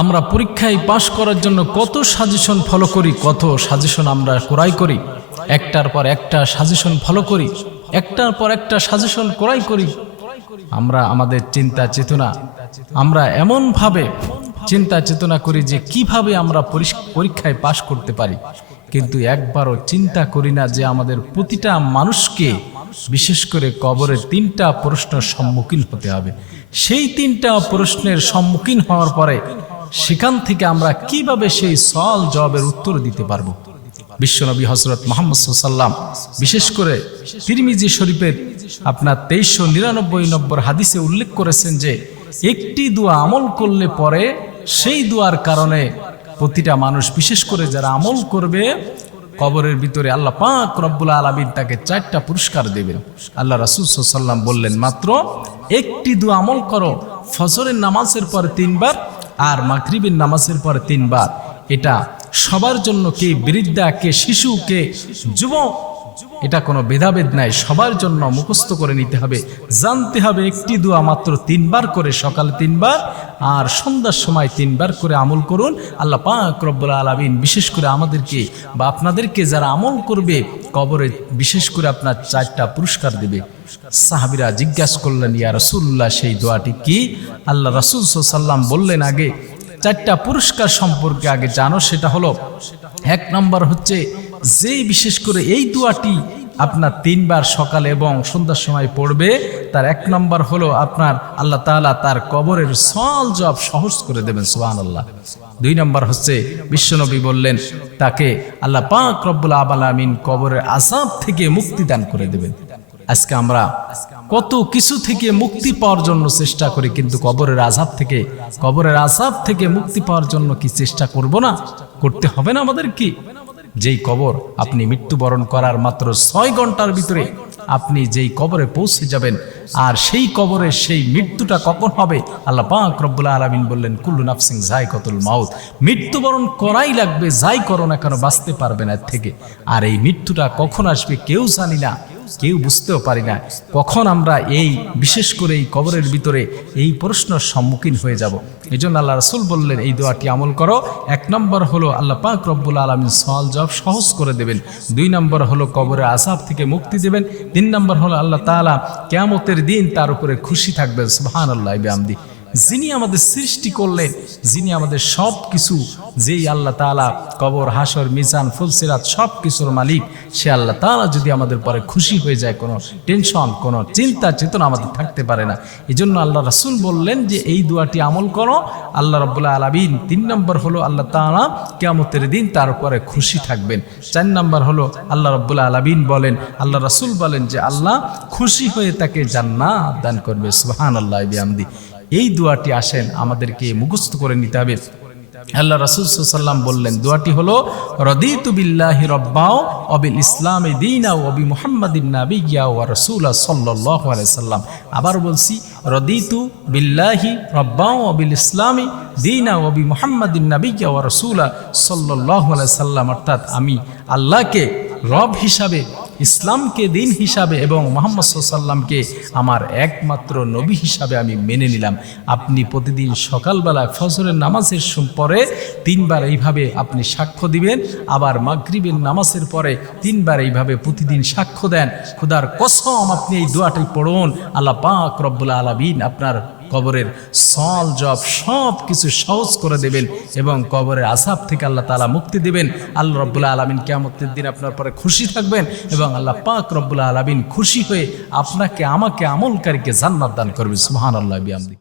আমরা পরীক্ষায় পাশ করার জন্য কত সাজেশন ফলো করি, কত সাজেশন আমরা ক্রয় করি? একটার পর একটা সাজেশন ফলো করি, একটার পর একটা সাজেশন ক্রয় করি। আমরা আমাদের চিন্তা চেতনা, আমরা এমনভাবে চিন্তা চেতনা করি যে কীভাবে আমরা পরীক্ষায় পাশ করতে পারি। কিন্তু একবারও চিন্তা করি না যে আমাদের প্রতিটা মানুষকে বিশেষ করে কবরের তিনটা প্রশ্নের সম্মুখীন হতে হবে। সেই তিনটা প্রশ্নের সম্মুখীন হওয়ার পরে সেখান থেকে আমরা কীভাবে সেই সল জবাবের উত্তর দিতে পারব? বিশ্বনবী হজরত মোহাম্মদ সাল্লাম বিশেষ করে তিরমিজি শরীফের আপনার তেইশশো নিরানব্বই নম্বর হাদিসে উল্লেখ করেছেন যে, একটি দোয়া আমল করলে পরে সেই দোয়ার কারণে প্রতিটা মানুষ, বিশেষ করে যারা আমল করবে, কবরের ভিতরে আল্লাহ পাক রব্বুল আলমিন তাকে চারটা পুরস্কার দেবেন। আল্লাহ রাসুল সাল্লাম বললেন, মাত্র একটি দু আমল করো, ফজরের নামাজের পরে তিনবার আর মাগরিবের নামাজের পরে তিনবার। এটা সবার জন্য কে বৃদ্ধা কে শিশু কে যুবক এটা কোনো ভেদাভেদ নাই, সবার জন্য মুখস্থ করে নিতে হবে। জানতে হবে একটি দোয়া মাত্র তিনবার করে, সকালে তিনবার, আর সন্ধ্যার সময় তিনবার করে আমল করুন। আল্লাহ পাক রব্বুল আলমিন বিশেষ করে আমাদেরকে বা আপনাদেরকে যারা আমল করবে, কবরে বিশেষ করে আপনার চারটা পুরস্কার দেবে। সাহাবিরা জিজ্ঞাসা করলেন, ইয়া রসুল্লাহ সেই দোয়াটি কি? আল্লাহ রসুল সাল্লাম বললেন, আগে চারটা পুরস্কার সম্পর্কে আগে জানো, সেটা হলো, এক নম্বর হচ্ছে যে বিশেষ করে এই দোয়াটি আপনার তিনবার সকালে এবং সন্ধ্যার সময় পড়বে, তার এক নম্বর হলো আপনার আল্লাহ তাআলা তার কবরের সল জব সহজ করে দেবেন সুহান আল্লাহ দুই নম্বর হচ্ছে, বিশ্বনবী বললেন, তাকে আল্লাহ পাক রব্বুল আবালামিন কবরের আসাব থেকে মুক্তি দান করে দেবেন। আজকে আমরা কত কিছু থেকে মুক্তি পাওয়ার জন্য চেষ্টা করি, কিন্তু কবরের আজাব থেকে, কবরের আজাব থেকে মুক্তি পাওয়ার জন্য কি চেষ্টা করব না? করতে হবে না আমাদের কি যেই কবর আপনি মৃত্যুবরণ করার মাত্র ছয় ঘণ্টার ভিতরে আপনি যেই কবরে পৌঁছে যাবেন, আর সেই কবরে সেই মৃত্যুটা কখন হবে? আল্লাহ পাক রব্বুল আলমিন বললেন, কুল্লু নাফসিং যাই কতুল মাউত। মৃত্যুবরণ করাই লাগবে, যাই করো না কেন, বাঁচতে পারবে না থেকে। আর এই মৃত্যুটা কখন আসবে কেউ জানি না। কেউ বুঝতেও পারি না। কখন আমরা এই, বিশেষ করে এই কবরের ভিতরে এই প্রশ্নের সম্মুখীন হয়ে যাব। এই জন্য আল্লাহ রসুল বললেন, এই দোয়াটি আমল করো। এক নম্বর হলো, আল্লাহ পাক রব্বুল আলমিন সওয়াল জব সহজ করে দেবেন। দুই নম্বর হলো, কবরে আসাব থেকে মুক্তি দেবেন। তিন নম্বর হলো, আল্লাহ তাআলা কেয়ামতের দিন তার উপরে খুশি থাকবেন। সুবহান আল্লাহ আমদি যিনি আমাদের সৃষ্টি করলেন, যিনি আমাদের সব কিছু যেই আল্লাহ তাআলা কবর, হাসর, মিজান, ফুলসিরাত সব কিছুর মালিক, সে আল্লাহ তাআলা যদি আমাদের পরে খুশি হয়ে যায়, কোনো টেনশন, কোনো চিন্তা, চেতনা আমাদের থাকতে পারে না। এই জন্য আল্লাহ রাসুল বললেন যে, এই দোয়াটি আমল করো। আল্লাহ রব্বুল্লাহ আলমিন তিন নম্বর হলো আল্লাহ তাআলা কেয়ামতের দিন তার উপরে খুশি থাকবেন। চার নম্বর হলো আল্লাহ রব্বুল্লাহ আলমিন বলেন, আল্লাহ রাসুল বলেন যে, আল্লাহ খুশি হয়ে তাকে জান্নাত দান করবে। সুহান আল্লাহ বিয়ামদি এই দোয়াটি আসেন আমাদেরকে মুখস্থ করে নিতে হবে। আল্লাহ রাসুল সাল্লাম বললেন, দোয়াটি হলো, রদিতু বিল্লাহি রব্বাও অবিল ইসলামে দিনা অবি মুহাম্মাদিন নাবিয়া ওয়া রাসূলা সাল্লাল্লাহু আলাইহি সাল্লাম আবার বলছি, রদিতু বিল্লাহি রব্বাও অবিল ইসলামে দিনা অবি মুহাম্মাদিন নাবিয়া ওয়া রাসূলা সাল্লাল্লাহু আলাইহি সাল্লাম অর্থাৎ আমি আল্লাহকে রব হিসাবে ইসলামকে দিন হিসাবে এবং মোহাম্মদ সাল্লামকে আমার একমাত্র নবী হিসাবে আমি মেনে নিলাম। আপনি প্রতিদিন সকালবেলা ফজরের নামাজের পরে তিনবার এইভাবে আপনি সাক্ষ্য দিবেন। আবার মাগরিবের নামাজের পরে তিনবার এইভাবে প্রতিদিন সাক্ষ্য দেন। খুদার কসম আপনি এই দোয়াটি পড়ুন। আল্লাহ পাক রব্বুল আলমিন আপনার কবরের সল জব সব কিছু সহজ করে দেবেন এবং কবরের আসাব থেকে আল্লাহ তালা মুক্তি দেবেন। আল্লাহ রব্বুল্লাহ আলমিন কেমতের দিন আপনার পরে খুশি থাকবেন এবং আল্লাহ পাক রব্বুল্লাহ আলমিন খুশি হয়ে আপনাকে, আমাকে আমলকারীকে জান্নাত দান করবেন। সুহান আল্লাহ বিয়ামদি